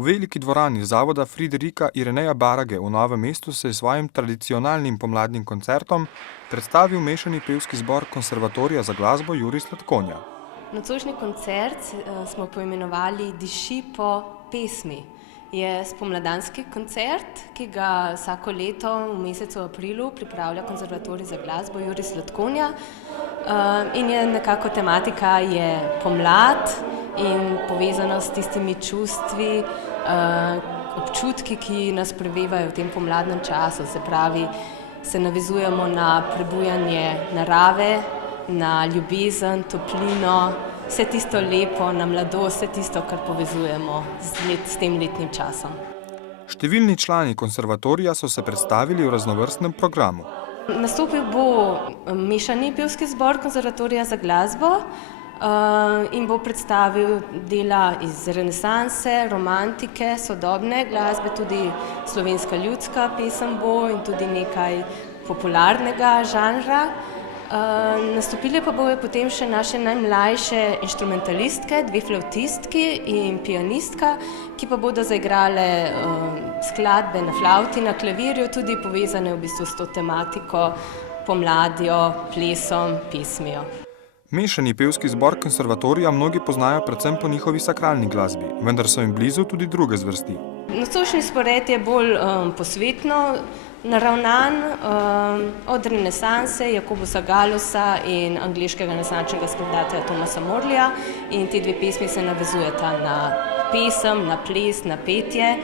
V veliki dvorani zavoda Friderika Ireneja Barage v Novem mestu se je svojim tradicionalnim pomladnim koncertom predstavil mešani pevski zbor Konservatorija za glasbo Jurij Slatkonja. Nocojšnji koncert smo poimenovali Diši po pesmi. Je spomladanski koncert, ki ga vsako leto v mesecu aprilu pripravlja Konservatorij za glasbo Jurij Slatkonja. In je nekako tematika je pomlad in povezanost s tistimi čustvi, občutki, ki nas prevevajo v tem pomladnem času. Se pravi, se navezujemo na prebujanje narave, na ljubezen, toplino, vse tisto lepo, na mladost, vse tisto, kar povezujemo s tem letnim časom. Številni člani konservatorija so se predstavili v raznovrstnem programu. Nastopil bo mešani pevski zbor Konservatorija za glasbo in bo predstavil dela iz renesanse, romantike, sodobne glasbe, tudi slovenska ljudska pesem bo in tudi nekaj popularnega žanra. Nastopile pa bojo potem še naše najmlajše inštrumentalistke, dve flavtistki in pianistka, ki pa bodo zaigrale skladbe na flavti, na klavirju, tudi povezane v bistvu s to tematiko, pomladjo, plesom, pesmijo. Mešani pevski zbor konservatorija mnogi poznajo predvsem po njihovi sakralni glasbi, vendar so jim blizu tudi druge zvrsti. Nocojšnji spored je bolj posvetno naravnan, od renesanse Jakobusa Gallusa in angleškega renesančnega skladatelja Thomasa Morleya, in ti dve pesmi se navezujeta na pesem, na ples, na petje.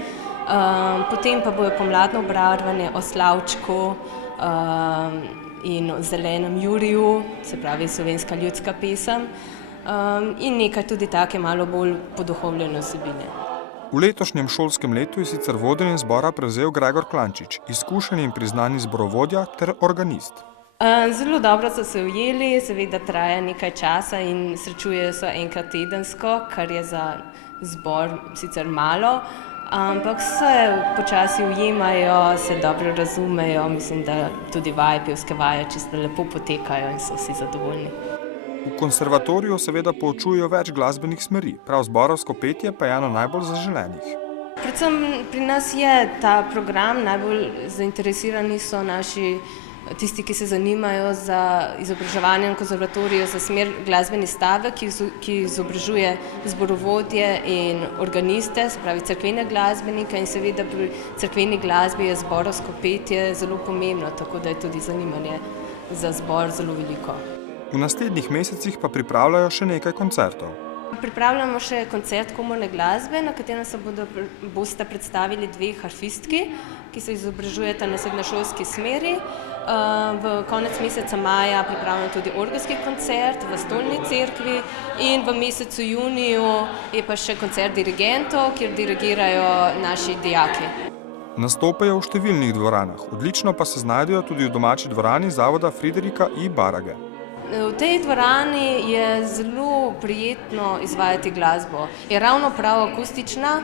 Potem pa bojo pomladno obarvane o Slavčku in o Zelenem Juriju, se pravi slovenska ljudska pesem, in nekaj tudi take malo bolj poduhovljene vsebine. V letošnjem šolskem letu je sicer vodenje zbora prevzel Gregor Klančič, izkušen in priznani zborovodja ter organist. Zelo dobro so se ujeli, seveda traja nekaj časa in srečujejo se enkrat tedensko, kar je za zbor sicer malo, ampak se počasi ujemajo, se dobro razumejo, mislim, da tudi pevske vaje čisto lepo potekajo in so vsi zadovoljni. V konservatoriju seveda poučujejo več glasbenih smeri, prav zborovsko petje pa je eno najbolj zaželenih. Predvsem pri nas je ta program, najbolj zainteresirani so naši tisti, ki se zanimajo za izobraževanje na konservatoriju za smer glasbeni stavek, ki izobražuje zborovodje in organiste, se pravi cerkvene glasbenike, in seveda pri cerkveni glasbi je zborovsko petje zelo pomembno, tako da je tudi zanimanje za zbor zelo veliko. V naslednjih mesecih pa pripravljajo še nekaj koncertov. Pripravljamo še koncert komorne glasbe, na katerem se boste predstavili dve harfistki, ki se izobražujeta na srednješolski smeri. V konec meseca maja pripravljamo tudi orgelski koncert v Stolni cerkvi in v mesecu juniju je pa še koncert dirigentov, kjer dirigirajo naši dijaki. Nastopajo v številnih dvoranah, odlično pa se znajdejo tudi v domači dvorani zavoda Friderika I. Barage. V tej dvorani je zelo prijetno izvajati glasbo. Je ravno prav akustična,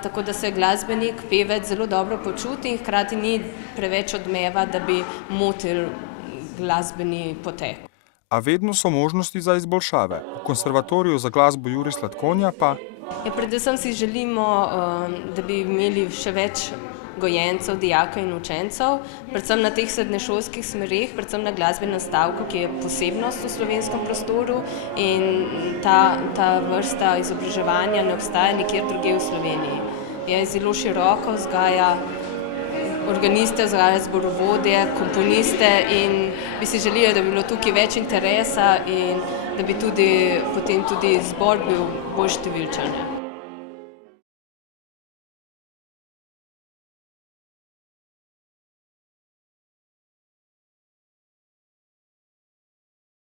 tako da se glasbenik, pevec zelo dobro počuti in hkrati ni preveč odmeva, da bi motil glasbeni potek. A vedno so možnosti za izboljšave. V konservatoriju za glasbo Jurij Slatkonja pa predvsem si želimo, da bi imeli še več gojencev, dijakov in učencev, predvsem na teh srednješolskih smereh, predvsem na glasbenem stavku, ki je posebnost v slovenskem prostoru, in ta vrsta izobraževanja ne obstaja nikjer drugje v Sloveniji. Je zelo široko, vzgaja organiste, vzgaja zborovodje, komponiste in bi si želeli, da bi bilo tukaj več interesa in da bi potem tudi zbor bil bolj številčen.